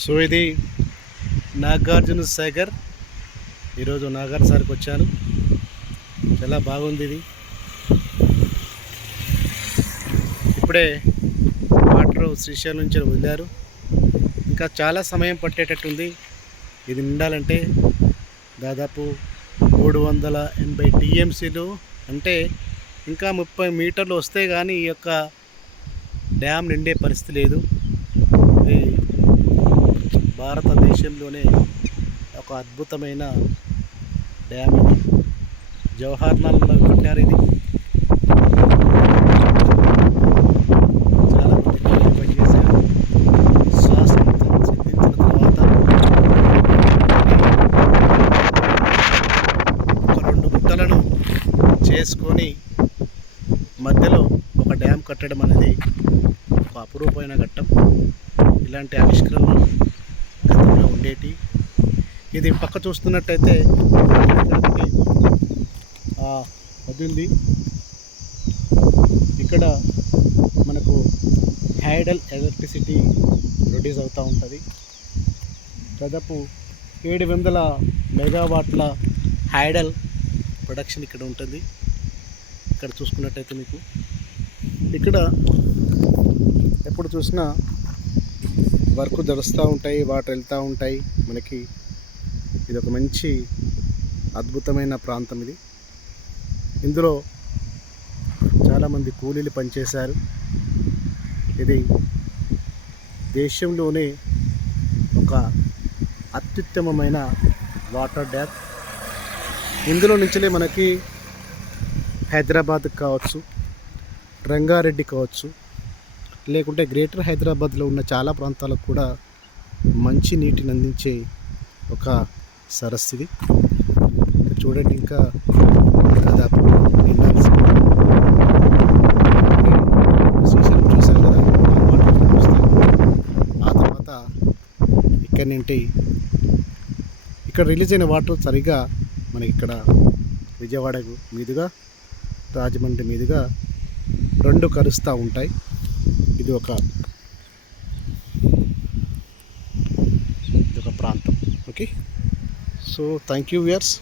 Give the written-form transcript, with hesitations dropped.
So ఇది నాగార్జున సాగర్. ఈరోజు నాగార్జున సాగర్కి వచ్చాను. చాలా బాగుంది ఇది. ఇప్పుడే వాటర్ శ్రీశైలం నుంచి వదిలారు. ఇంకా చాలా సమయం పట్టేటట్టుంది. ఇది నిండాలంటే దాదాపు 380 టీఎంసీలు, అంటే ఇంకా 30 మీటర్లు వస్తే కానీ ఈ యొక్క డ్యామ్ నిండే పరిస్థితి లేదు. ఇది భారతదేశంలోనే ఒక అద్భుతమైన డ్యామ్. ఇది జవహర్లాల్లో కట్టారు. ఇది చాలామంది పనిచేశారు. స్వాతంత్రం సిద్ధించిన తర్వాత ఒక 2 గుట్టలను చేసుకొని మధ్యలో ఒక డ్యామ్ కట్టడం అనేది ఒక అపురూపమైన ఘట్టం. ఇలాంటి ఆవిష్కరణలు గతంలో ఉండేటి. ఇది పక్క చూస్తున్నట్టయితే అది ఉంది. ఇక్కడ మనకు హైడల్ ఎలక్ట్రిసిటీ ప్రొడ్యూస్ అవుతూ ఉంటుంది. దాదాపు 700 మెగావాట్ల హైడల్ ప్రొడక్షన్ ఇక్కడ ఉంటుంది. ఇక్కడ చూసుకున్నట్టయితే మీకు ఇక్కడ ఎప్పుడు చూసినా వర్క్ జరుస్తూ ఉంటాయి, వాటర్ వెళ్తూ ఉంటాయి. మనకి ఇది ఒక మంచి అద్భుతమైన ప్రాంతం. ఇది ఇందులో చాలామంది కూలీలు పనిచేశారు. ఇది దేశంలోనే ఒక అత్యుత్తమమైన వాటర్ డ్యామ్. ఇందులో నుంచే మనకి హైదరాబాద్ కావచ్చు, రంగారెడ్డి కావచ్చు, లేకుంటే గ్రేటర్ హైదరాబాద్లో ఉన్న చాలా ప్రాంతాలకు కూడా మంచి నీటిని అందించే ఒక సరస్సు ఇది. చూడండి, ఇంకా దాదాపు నిండాల్సి. శ్రీశైలం చూశారు కదా, ఆ తర్వాత ఇక్కడి నుండి ఇక్కడ రిలీజ్ అయిన వాటర్ సరిగా మనకి ఇక్కడ విజయవాడ మీదుగా, రాజమండ్రి మీదుగా 2 కలుస్తూ ఉంటాయి. ఇది ఒక ప్రాంతం. Okay, so thank you viewers.